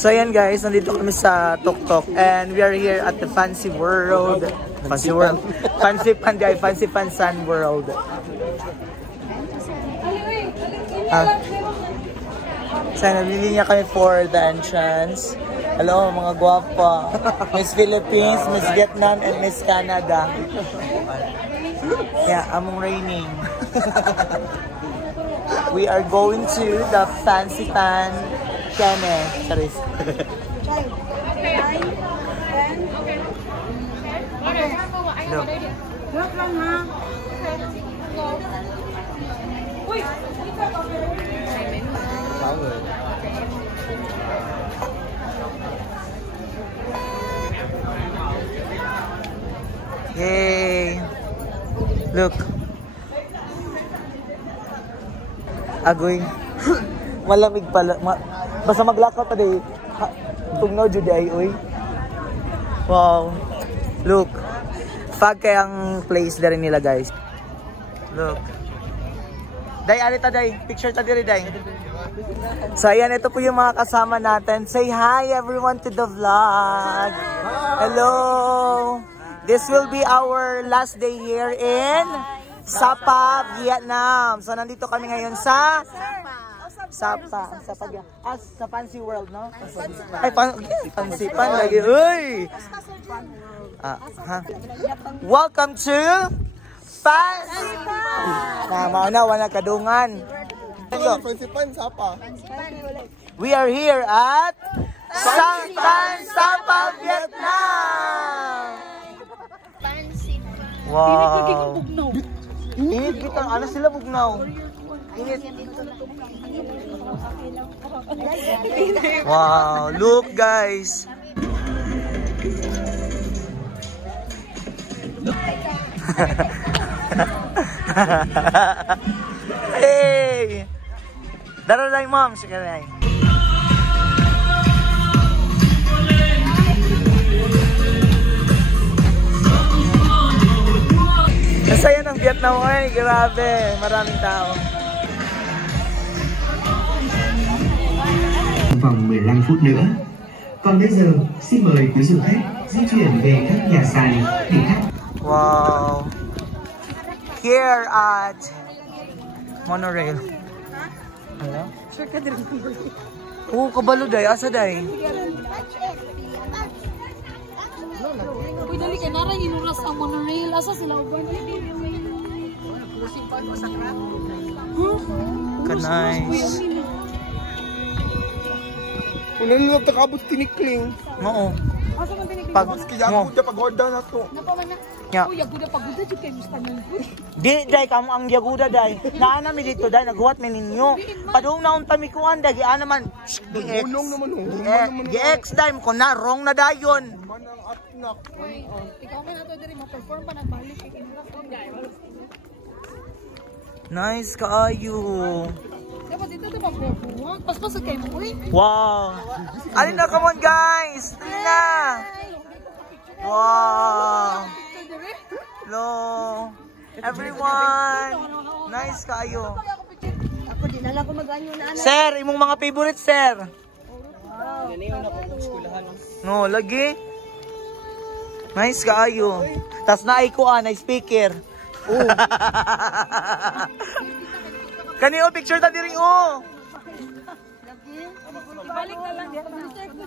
So ayan guys, nandito kami sa Tok Tok and we are here at the Fancy World. Fancy World. Fancy Pan guys, Fancy Pan Sun World. So nabili niya kami for the entrance. Hello mga guwapa. Miss Philippines, Miss Vietnam, and Miss Canada. Yeah, among raining. We are going to the Fancy Pan Kene. Sorry. No. Yay! Look. Agoy. Malamig pala. Basta maglakaw pa day. Tugnaw jud ay oy. Wow. Look. Fag kayang place dere nila guys. Look. Day alita day, picture ta diri day. So ayan, ito po yung mga kasama natin. Say hi everyone to the vlog. Hello. This will be our last day here in Sapa, Vietnam. So nandito kami ngayon sa sa Fancy World, no? Ay, Fancy Pan lagi. Uy! Welcome to Fancy Pan! Mauna, wala kadungan. Fancy Pan, Sapa. We are here at Sang Tan, Sapa, Vietnam! Wow! Init kita, ano sila bugnaw? Init. Wow, look guys. Hey! Daro lang mom, sige lang. Masaya ng Vietnam ay, grabe, maraming tao. Vòng 15 phút nữa. Còn bây giờ, xin mời quý du khách di chuyển về các nhà sàn để thăm. Wow. Here at monorail. Hello? Oh, kabalo day, asa day? Uy, dali ka na rin inuras ang monorail. Asa sila uban? Ka-nice. Kung nang nagtakabot tinikling. Oo. Asa man tinig? Pag Kiyago dyan, pag-order na to. Napaman na. Yeah. Uy, yaguda paguda dyan kayo gusto naman. Di, day, kamo ang yaguda, day. Naana mi dito, day, naguwat mi ninyo. Padung naon tamikuan, day, giana man. GX. Unong naman, GX, day, ko na, wrong na dayon. Manang atnak. Ikaw man nato diri ma-perform pa nagbalik kay kinala ko. Nice kaayo. Dapat dito sa pagbubuwag. Paspas kay mo, uy. Wow. Alin na, come on guys. Alin na. Wow. Hello. Everyone. Nice kaayo. Ako din ala ko mag-anyo na. Sir, imong mga favorite, sir. No, lagi. Nice kaayo. Tas naay ko na speaker. Oh. Kani o picture ta diri o. Balik na lang diha.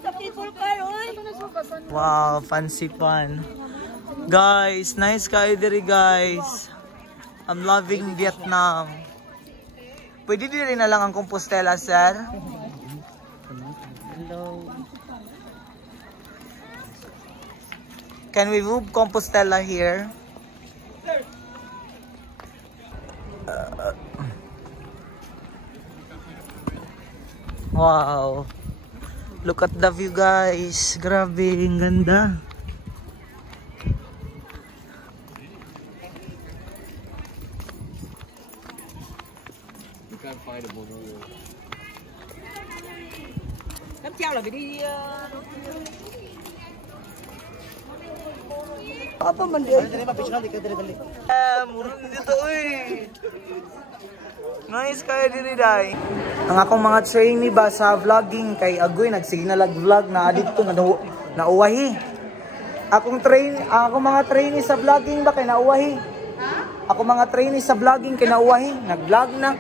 Sa people car, oy. Wow, fancy pan. Guys, nice kayo diri guys. I'm loving Vietnam. Pwede diri na lang ang Compostela, sir. Hello. Can we move Compostela here? Wow. Look at the view guys. Grabe, ang ganda. You can't find a monorail. Cáp treo là phải đi Apa man di ay? Dali mapicture dali dali. Murag dito uy. Nice kayo diri day. Ang akong mga trainee ba sa vlogging kay Agoy nagsige na vlog na adito nga nauwahi. Akong mga trainee sa vlogging ba kay nauwahi? Ako mga trainee sa vlogging kay nauwahi, nag-vlog na.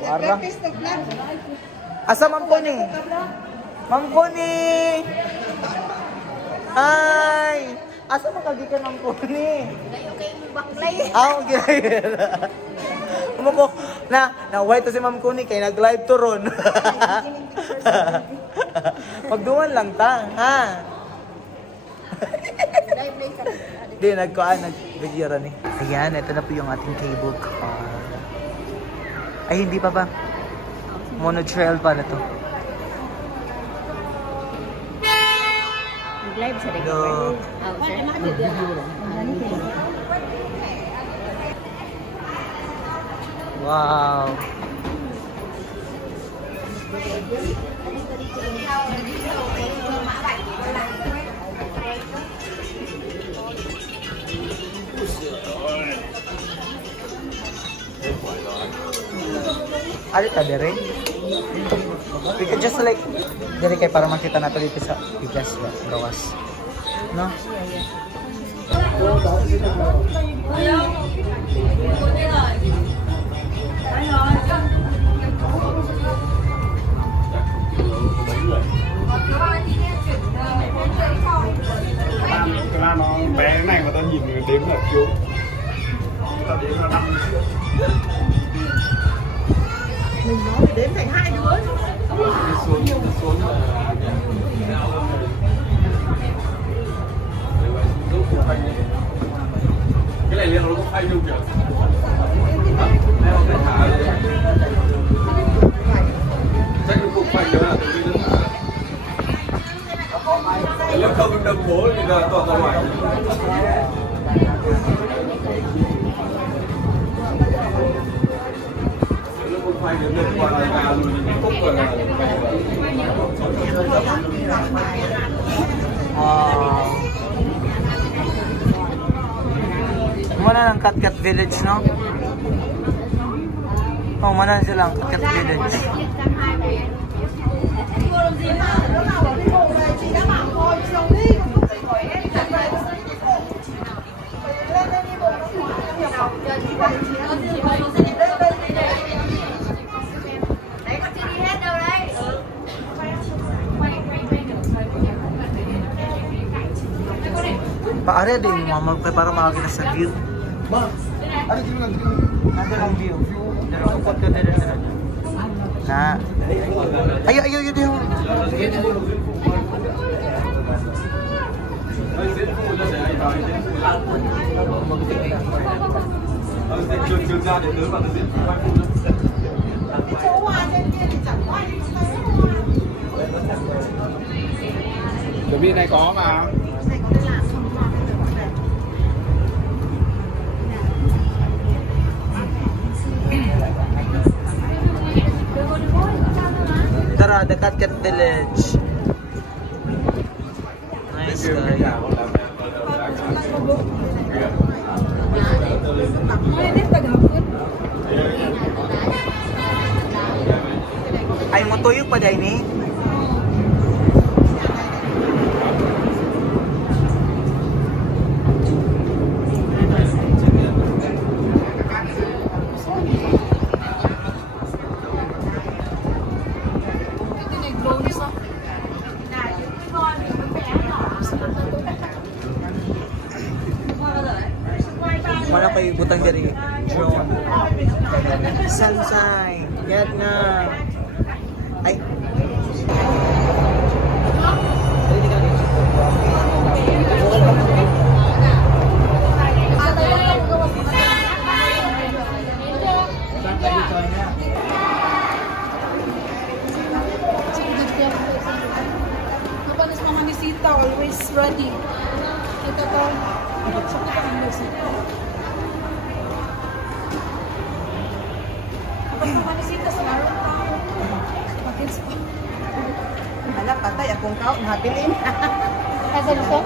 Para. Asa Ma'am Connie? Ma'am Connie. Hi. Asa mo kagikan Ma'am Connie? Okay mo baklay. Okay. Umuko na white to si Ma'am Connie kay nag-live to ron. Magduman lang ta, ha? Di, nag-video rin eh. Ayan, ito na po yung ating cable car. Ay, hindi pa ba? Monotrail pa na to. Nag-live sa dito. Look. Wow. Alit ka dere? We could just like dere kay para makita nato dito sa bigas gawas. No? Cái lá nó bé cái này mà tao nhìn người đếm là thiếu. Tao đếm là 5 triệu. Mình nói đếm thành 2 đứa. Xuống cái này liên nó có phanh luôn kìa. Chắc nó cũng phanh nữa là tự nhiên nó nó không đâm bố thì là toàn ra ngoài. Nó không phanh được lên qua là gà rồi thì cúc rồi là Mana ng Katkat Village, no? Oh, mana silang Katkat Village. Paare din mamag para makakita sa view. ba. Ano din lang dito? Nandiyan ang view. Pero kupot ko din na. Ayo din. Ở bên này có mà. Tara, the Katkat Village. Nice guy. Ay mo tuyo pa dai ni. Mana kayo butang dari drone. Sunshine. Get na. Ay. Kapanis mama ni Sita, always ready. Ito to. Sakit ka ang Sita. Kapanis mama ni Sita sa laro tao. Bakit pa? Hala, patay akong kao, habilin. Asa dito?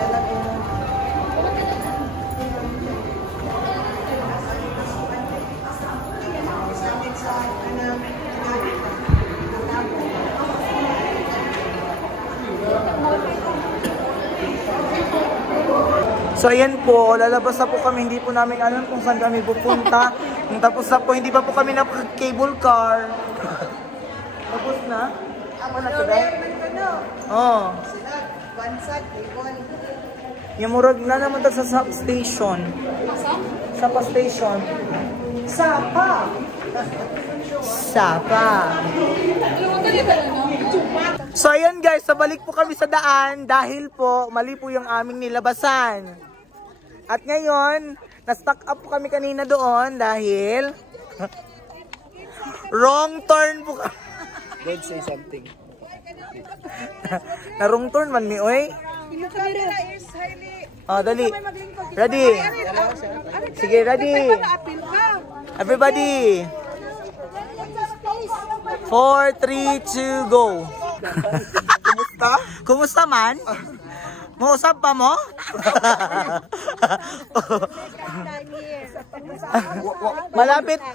So ayan po, lalabas na po kami, hindi po namin alam kung saan kami pupunta. Tapos na po, hindi pa po kami cable car. Tapos na? Wala ka dahil? Oo. Yung murag na naman sa substation. Sapa station. Sapa! Sapa! So ayan guys, sabalik po kami sa daan dahil po mali po yung aming nilabasan. At ngayon, na-stuck up po kami kanina doon dahil wrong turn po kami. Don't say something. Na wrong turn man mi, oy. Oh, dali. Ready? Sige, ready. Everybody. 4, 3, 2, go. Kumusta? Kumusta man? Mausap pa mo?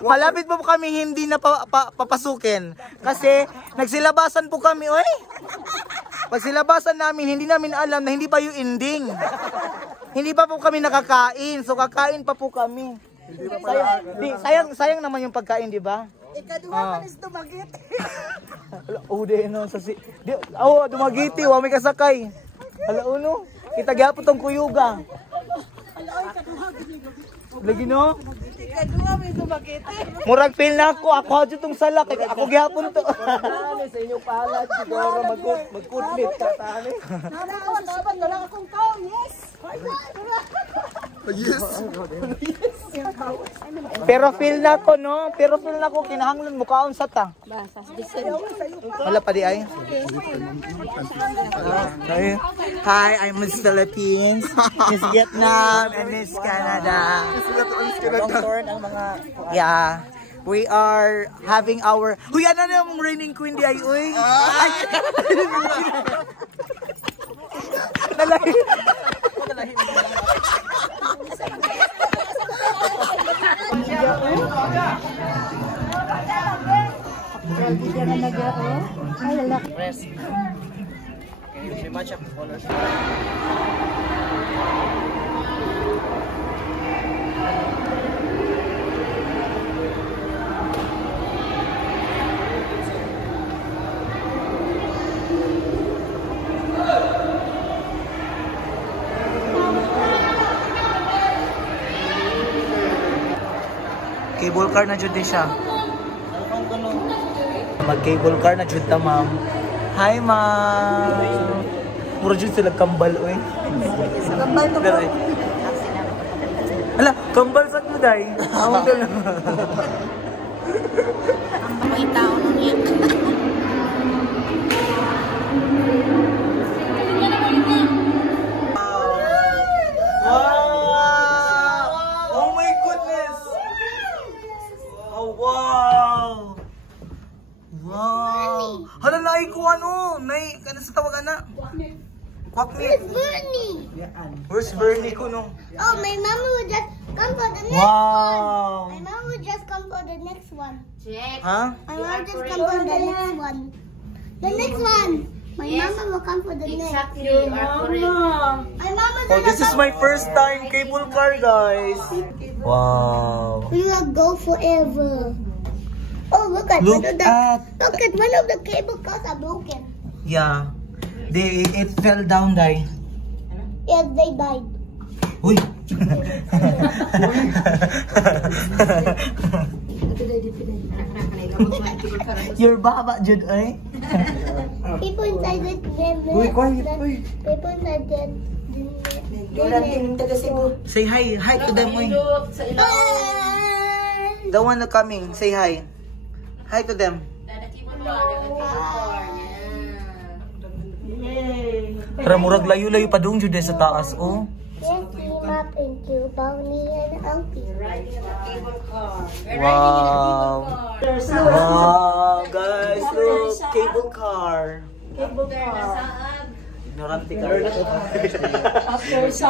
malapit po kami hindi na papasukin. Kasi nagsilabasan po kami, oy. Pagsilabasan namin, hindi namin alam na hindi pa yung ending. Hindi pa po kami nakakain. So kakain pa po kami. Sayang naman yung pagkain, di ba? Ikaduha man is dumagiti. Di no sa si. Dumagiti, wa may kasakay. Hala uno, kita gyapon tong kuyuga. Lagi no? Ikaduha man is dumagiti. Murag feel na ako dito tong salak, ako gyapon to. Ano sa inyo pala siguro magkutlit ka tani. Dapat na lang akong taon, yes. Yes. Pero feel na ko no, kinahanglan mo kaon sa ta. Wala pa di ay. Hi, I'm Miss Philippines, Miss Vietnam, and Miss Canada. Yeah. We are having our... Huy, ano na yung reigning queen di ay, uy? Nalahi. Cable car na jud siya. Mag-cable car na jud ta, ma'am. Hi, ma'am. Mura jud sila kambal, oy. Kambal to po. Ala, kambal sa kuday. Amo to lang. May tao nung yan. Hala na ay ko ano, nay kana sa tawag ana. Kwaknit. Bernie. Where's Bernie ko no? Oh, my mama will just come for the next Wow. one. My mama will just come for the next one. Ha? My mama just come for the next one. The next one. My mama will come for the next. Exactly, you are correct. My mama Oh, this is my first time cable car, guys. Wow. We will go forever. Oh, look at Look one of the cable cars are broken. Yeah. It fell down, Dai. Yes, they died. Uy. Your baba, Jud, ay. People inside it, Uy, quiet, uy. people inside it. Say hi. Hi to them, uy. The one na coming. Say hi. Hi to them. Tara, murag layo-layo pa doon, Jud, sa taas, oh. Yes, we map into Bonnie and Auntie. Wow. Wow, guys, look. Cable car. Ignorante ka. After sa...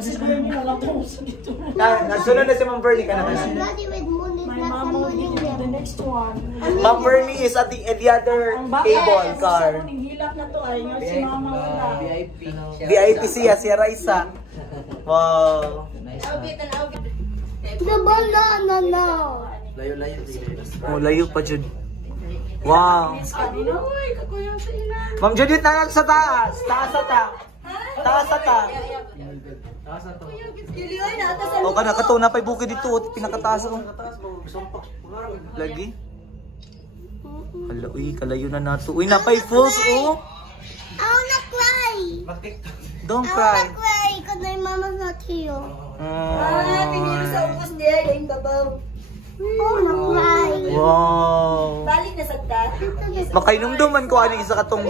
Si Bernie na lang po sa dito. Nagsunod na si Ma'am Bernie ka na kasi. Bloody with moon is My not mom will someone in be there. the next one. Ma'am Bernie is at the other cable car. Ang hilak na to ay nga si mama wala. VIP siya, si Raisa. Wow. The banana. Oh, layo pa, Jud. Wow. Ma'am Judith, na sa taas. Taas sa ta. Taas sa ta. O ka na, kato na pa'y bukid dito. Pinakataas ako. Lagi. Hala, uy, kalayo na nato. Uy, napay falls, oh. I wanna cry. Don't I cry. wanna cry because my mama's not here. Pinili sa ubos niya, yung babaw. I wanna cry. Wow. Balik na sa dad. Makainumduman ko ano isa katong.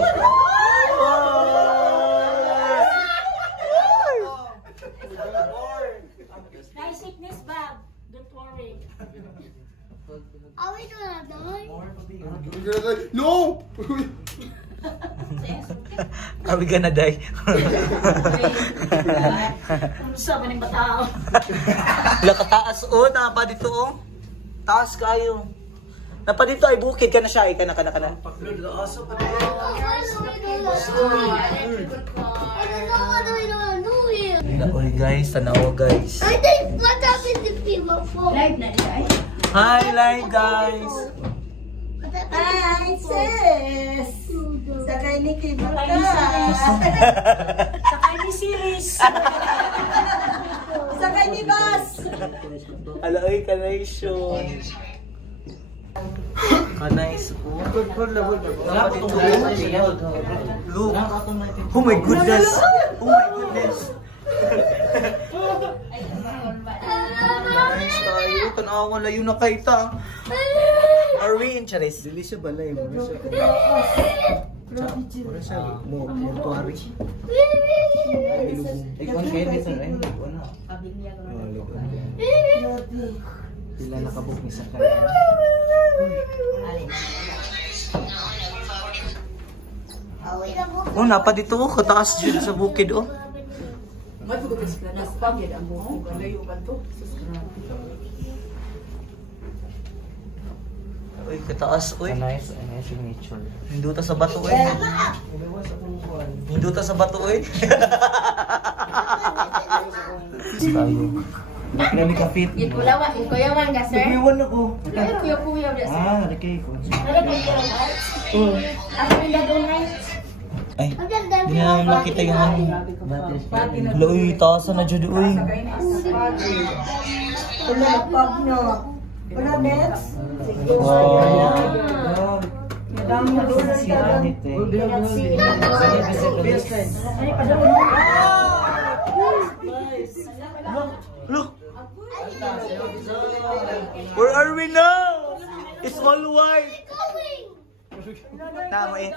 Nice sickness, Bob. Don't worry. Are we gonna die? No! Are we gonna die? Ano sa ba ng batao? Lakataas o, napa dito o. Taas kayo. Napa dito ay bukid ka na siya. Ika na. I don't know what we're gonna do here. Oy guys, tanawa guys. I think what happened to people for Live na niya. Highlight guys. Hi, sis! Sakay ni Kibo ka. Sakay ni Siris. Sakay ni Bas. Ala oy, kanation. Kanais po. Look. Oh my goodness. Oh my goodness. Nice tayo. Tanawa layo na kayo ta. Are we in Charis? Dili siya balay. Mura siya mo. Mortuary. Ikaw ang kaya nito rin. Pila nakabuk ni sa kaya. Oh, napa dito oh. Kataas dyan sa bukid oh. Uy, kataas uy. Nice signature. Hinduta sa bato uy. Hinduta sa bato uy. Nakilali ka fit. Kuyawan ka, sir? Kuyawan ako. Kuya, sir. Nakikay ko. Ako yung dadunay. Ay, hindi na makita yung ano. Hala uy, taasan na dyan uy. Wala pag no. Wala next. Wow. Madami na doon ang tanong. Look! Where are we now? It's all white. Tama eh.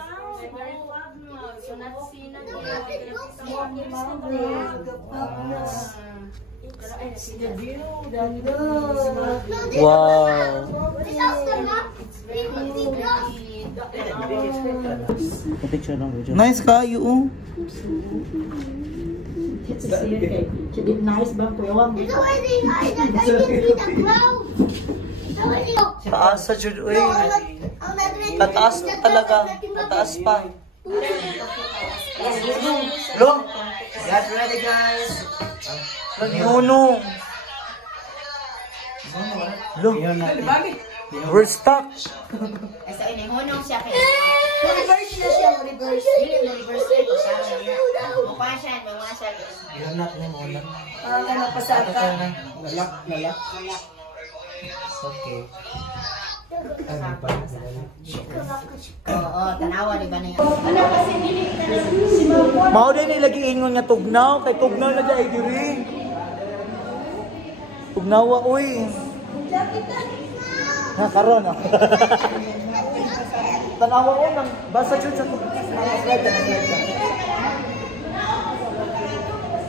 Wow. Nice kayo oh. Nice ba kuyawan? Taas sa jud uy. Tataas talaga. Tataas pa. Look. Get ready guys. Ngunong. Look. We're stuck. Asa ini hunong siya kay. Reverse na siya, reverse. Reverse ko siya. Mukha siya. Ihanap niya mo lang. Napasaka. Lalak. Okay. Oo, tanawa di ba na yan? Mao din ilagi ingon nga tugnaw kay tugnaw na dai diri. Tugnawa uy. Na karon ah. Tanawa ko nang basa jud sa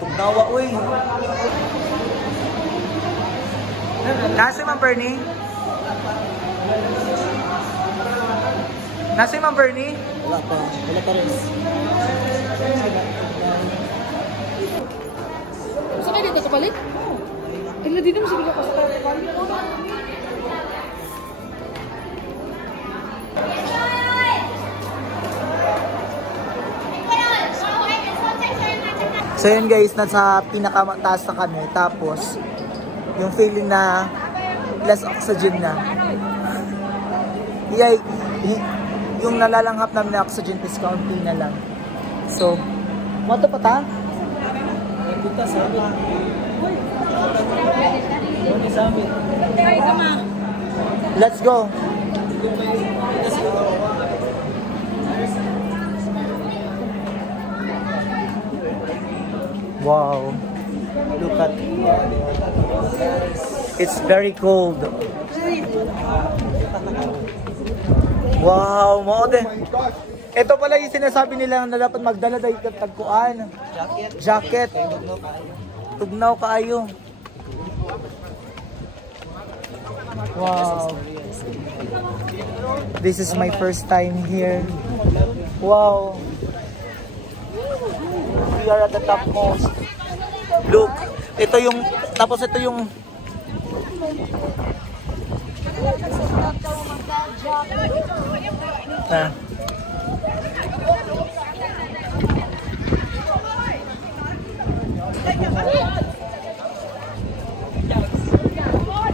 tugnawa uy. Nasi Ma'am Bernie? Nasi Ma'am Bernie? Wala pa rin. Saan ka dito kapalit? Tingnan dito mo sa video ko sa So yun guys, nasa pinakamataas na kami. Tapos, yung feeling na less oxygen na. Yung nalalanghap namin na oxygen is kaunti na lang. So, mato pa ta? Let's go. Wow. Look at it's very cold. Wow, mode. Ito pala yung sinasabi nila na dapat magdala dahil tagkuan. Jacket. Tugnaw kaayo. Wow. This is my first time here. Wow. We are at the topmost. Look, ito yung, tapos ito yung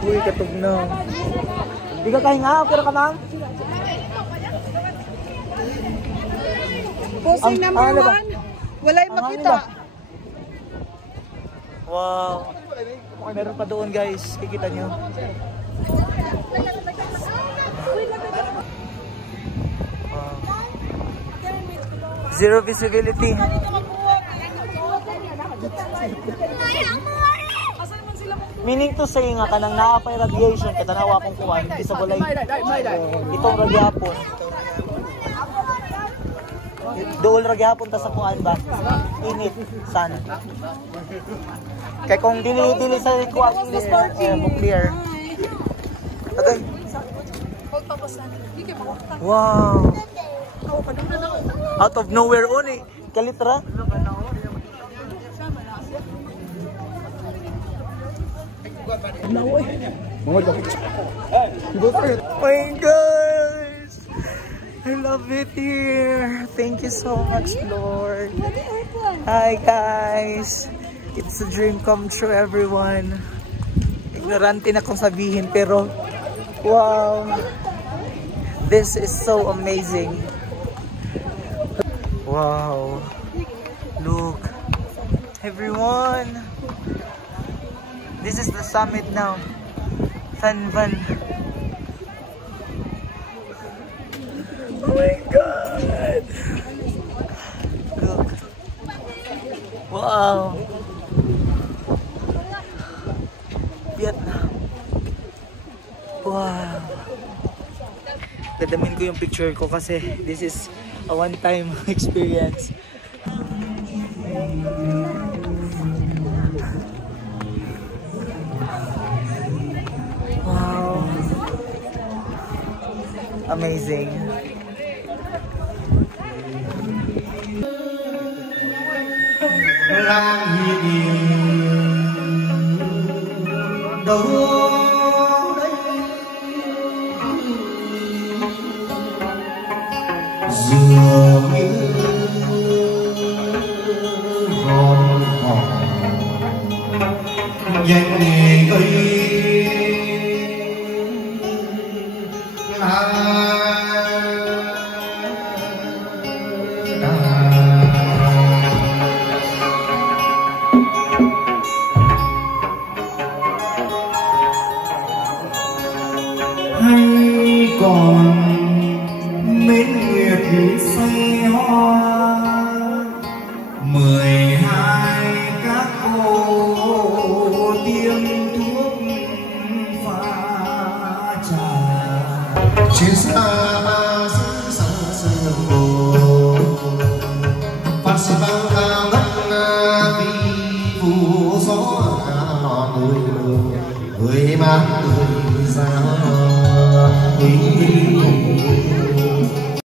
uy, katugnaw. Di ka kahinga, pero ka ma'am? Posing number 1. Wala'y makita. Wow. Meron pa doon guys. Kikita nyo. Zero visibility. Meaning to say nga kanang naapay radiation katanawa kong kuwan hindi sa balay. Itong ragyapon. Dool ragyapon ta sa kuwan ba? Init sun. Kaya kung dili sa kuwan mo clear. Okay. Wow. Out of nowhere oni. Kalitra. Oh my gosh! I love it here. Thank you so much, Lord. Hi guys. It's a dream come true, everyone. Ignorante na kung sabihin pero wow. This is so amazing. Wow. Look. Everyone. This is the summit now. Than Van. Oh my God. Look. Wow. Vietnam. Wow. Dadamin ko yung picture ko kasi this is a one-time experience. Wow. Amazing. Hay còn mến nguyệt say hoa 12 các cô tiêm thuốc pha trà trên xa